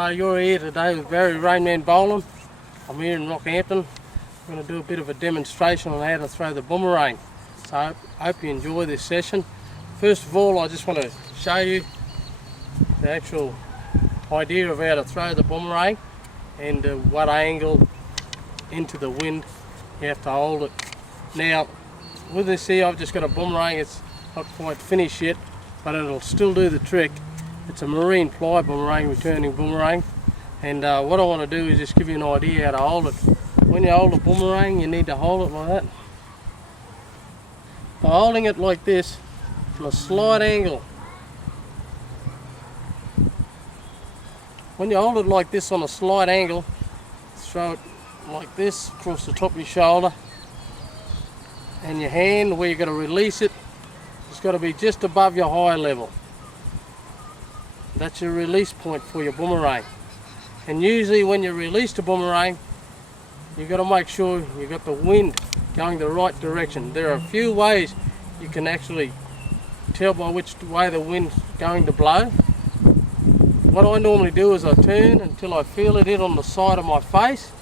Hello, you're here today with Barry Rainman Bowling. I'm here in Rockhampton. I'm going to do a bit of a demonstration on how to throw the boomerang. So I hope you enjoy this session. First of all, I just want to show you the actual idea of how to throw the boomerang and what angle into the wind you have to hold it. Now with this here, I've just got a boomerang. It's not quite finished yet, but it'll still do the trick. It's a marine ply boomerang, returning boomerang, and what I want to do is just give you an idea how to hold it. When you hold a boomerang, you need to hold it like that. By holding it like this from a slight angle. When you hold it like this on a slight angle, throw it like this across the top of your shoulder, and your hand where you're going to release it, it's got to be just above your eye level. That's your release point for your boomerang. And usually when you release the boomerang, you've got to make sure you've got the wind going the right direction. There are a few ways you can actually tell by which way the wind's going to blow. What I normally do is I turn until I feel it hit on the side of my face.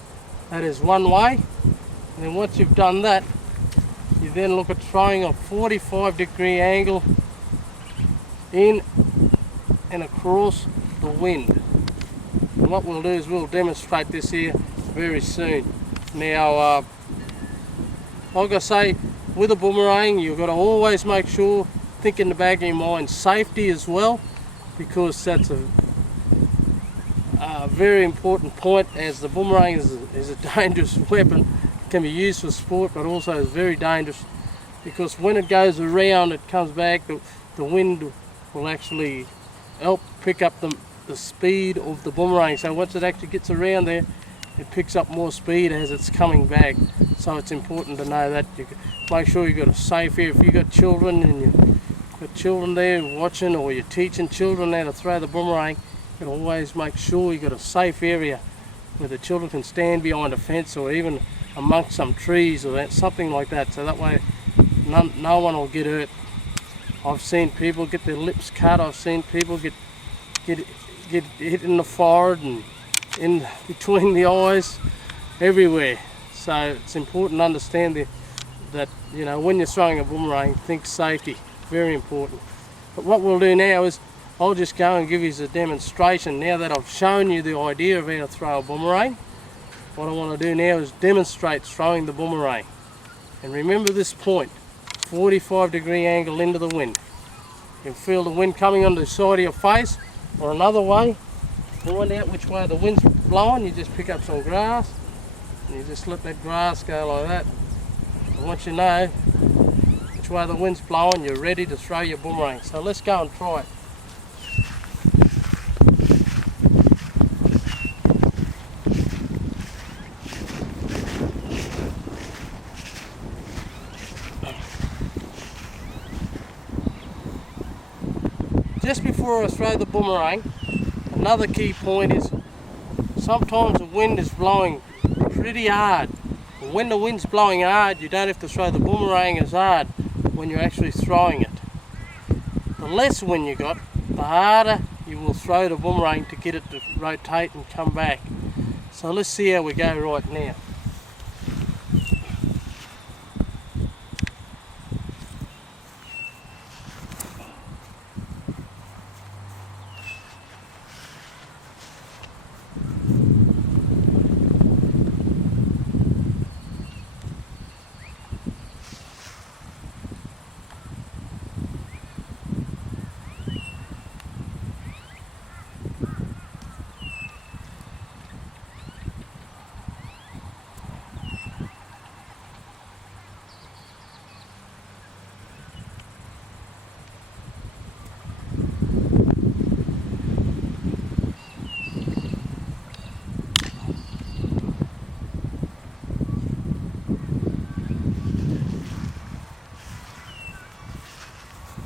That is one way. And then once you've done that, you then look at throwing a 45-degree angle in and across the wind. And what we'll do is we'll demonstrate this here very soon. Now, like I say, with a boomerang, you've got to always make sure, think in the back of your mind, safety as well, because that's a very important point, as the boomerang is a dangerous weapon. It can be used for sport, but also is very dangerous, because when it goes around, it comes back, the wind will actually help pick up the speed of the boomerang. So once it actually gets around there, it picks up more speed as it's coming back. So it's important to know that. You make sure you've got a safe area. If you've got children and you've got children there watching, or you're teaching children how to throw the boomerang, you can always make sure you've got a safe area where the children can stand behind a fence or even amongst some trees or something like that. So that way no one will get hurt. I've seen people get their lips cut. I've seen people get hit in the forehead and in between the eyes, everywhere. So it's important to understand that you know, when you're throwing a boomerang, think safety. Very important. But what we'll do now is I'll just go and give you a demonstration. Now that I've shown you the idea of how to throw a boomerang, what I want to do now is demonstrate throwing the boomerang. And remember this point, 45-degree angle into the wind. You can feel the wind coming on the side of your face, or another way. Find out which way the wind's blowing. You just pick up some grass and you just let that grass go like that. And once you know which way the wind's blowing, you're ready to throw your boomerang. So let's go and try it. Just before I throw the boomerang, another key point is sometimes the wind is blowing pretty hard. And when the wind's blowing hard, you don't have to throw the boomerang as hard when you're actually throwing it. The less wind you got, the harder you will throw the boomerang to get it to rotate and come back. So let's see how we go right now.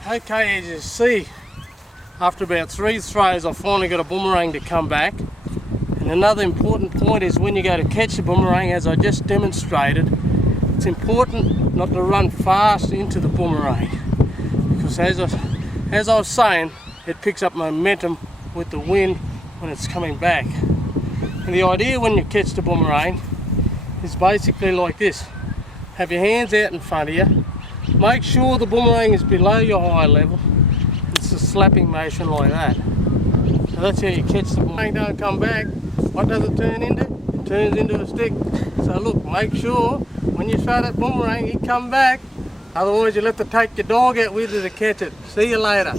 Okay, as you see, after about 3 throws, I finally got a boomerang to come back. And another important point is when you go to catch the boomerang, as I just demonstrated, it's important not to run fast into the boomerang, because as I was saying, it picks up momentum with the wind when it's coming back. And the idea when you catch the boomerang is basically like this. Have your hands out in front of you. Make sure the boomerang is below your eye level. It's a slapping motion like that. So that's how you catch the boomerang. Don't come back. What does it turn into? It turns into a stick. So look, make sure when you throw that boomerang, you come back. Otherwise you'll have to take your dog out with you to catch it. See you later.